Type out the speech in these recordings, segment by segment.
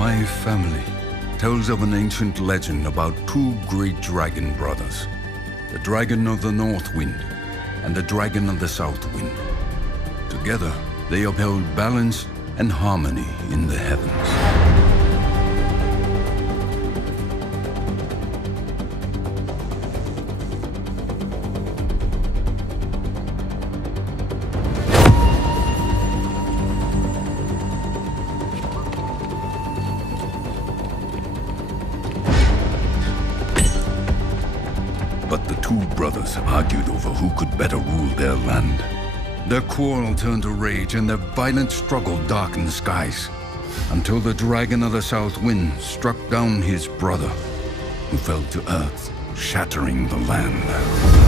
My family tells of an ancient legend about two great dragon brothers the Dragon of the North Wind and the Dragon of the South Wind. Together, they upheld balance and harmony in the heavens. Two brothers argued over who could better rule their land. Their quarrel turned to rage, and their violent struggle darkened the skies. Until the dragon of the south wind struck down his brother, who fell to earth, shattering the land.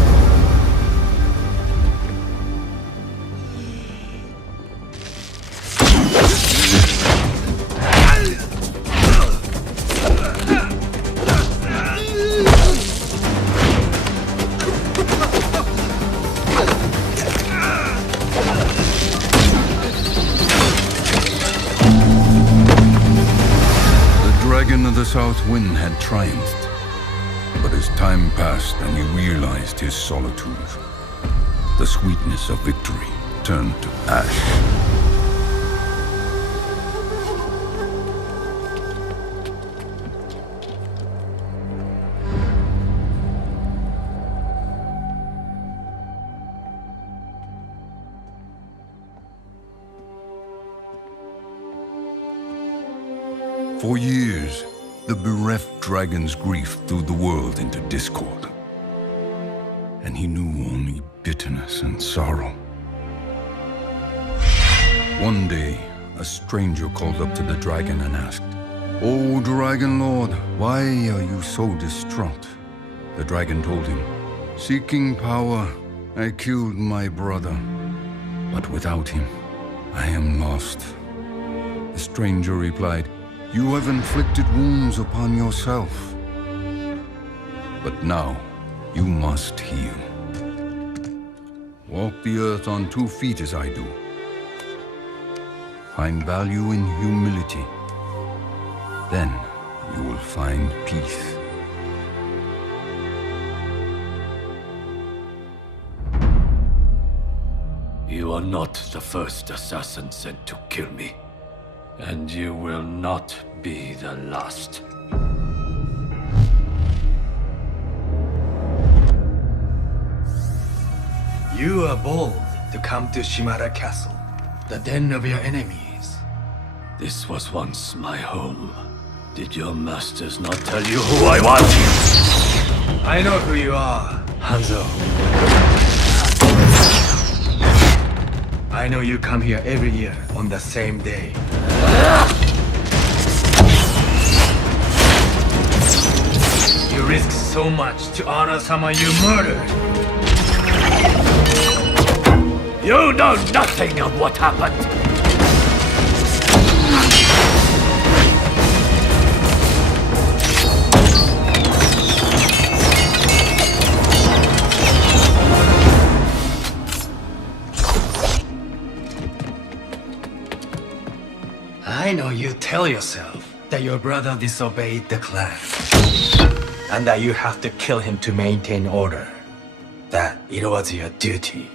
Dragon of the south wind had triumphed. But as time passed and he realized his solitude, the sweetness of victory turned to ash. For years, the bereft dragon's grief threw the world into discord. And he knew only bitterness and sorrow. One day, a stranger called up to the dragon and asked, O Dragon Lord, why are you so distraught? The dragon told him, Seeking power, I killed my brother. But without him, I am lost. The stranger replied, You have inflicted wounds upon yourself. But now you must heal. Walk the earth on two feet as I do. Find value in humility. Then you will find peace. You are not the first assassin sent to kill me. And you will not be the last. You are bold to come to Shimara Castle, the den of your enemies. This was once my home. Did your masters not tell you who I was? I know who you are, Hanzo. I know you come here every year on the same day. So much to honor someone you murdered. You know nothing of what happened! I know you tell yourself that your brother disobeyed the clan. And that you have to kill him to maintain order. That it was your duty.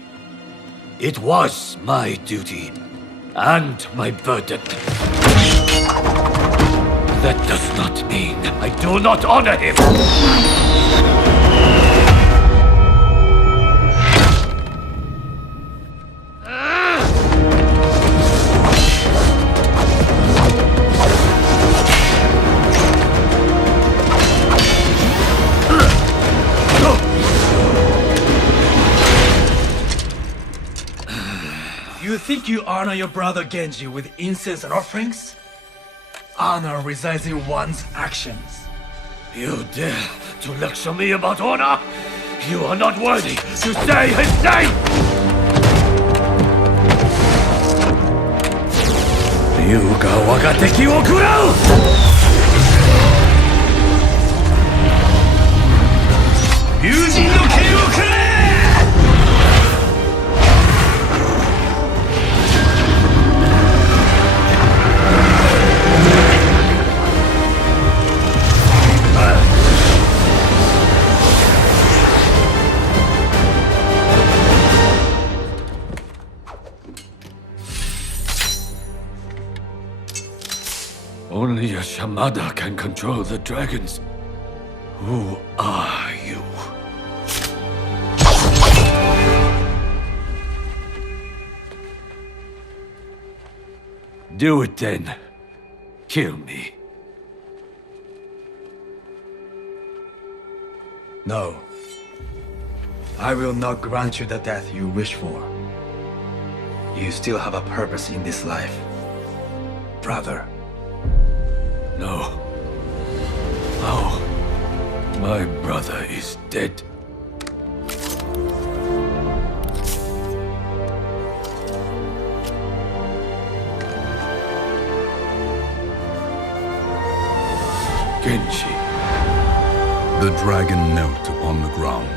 It was my duty. And my burden. That does not mean I do not honor him! think you honor your brother Genji with incense and offerings? Honor resides in one's actions. You dare to lecture me about honor? You are not worthy to say his name! You ga wagateki wo kurau! Only a Shamada can control the dragons. Who are you? Do it then. Kill me. No. I will not grant you the death you wish for. You still have a purpose in this life, brother. No. No. My brother is dead. Genji. The dragon knelt upon the ground.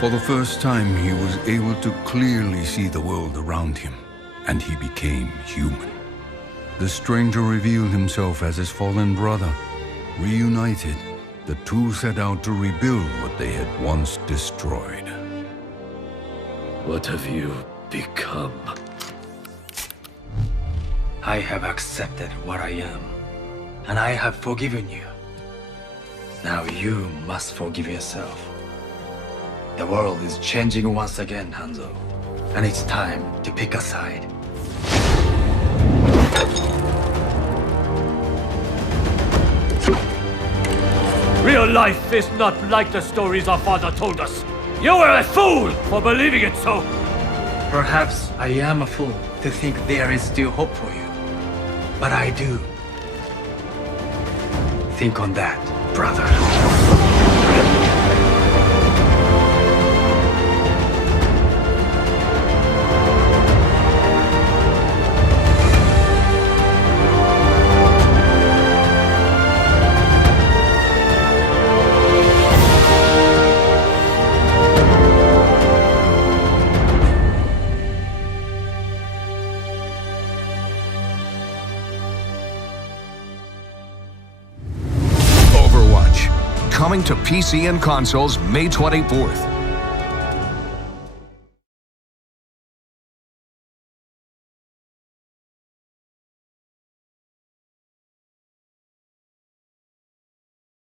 For the first time, he was able to clearly see the world around him, and he became human. The stranger revealed himself as his fallen brother. Reunited, the two set out to rebuild what they had once destroyed. What have you become? I have accepted what I am, and I have forgiven you. Now you must forgive yourself. The world is changing once again, Hanzo, and it's time to pick a side. Real life is not like the stories our father told us. You were a fool for believing it so. Perhaps I am a fool to think there is still hope for you. But I do. Think on that, brother. Coming to PC and consoles May 24th.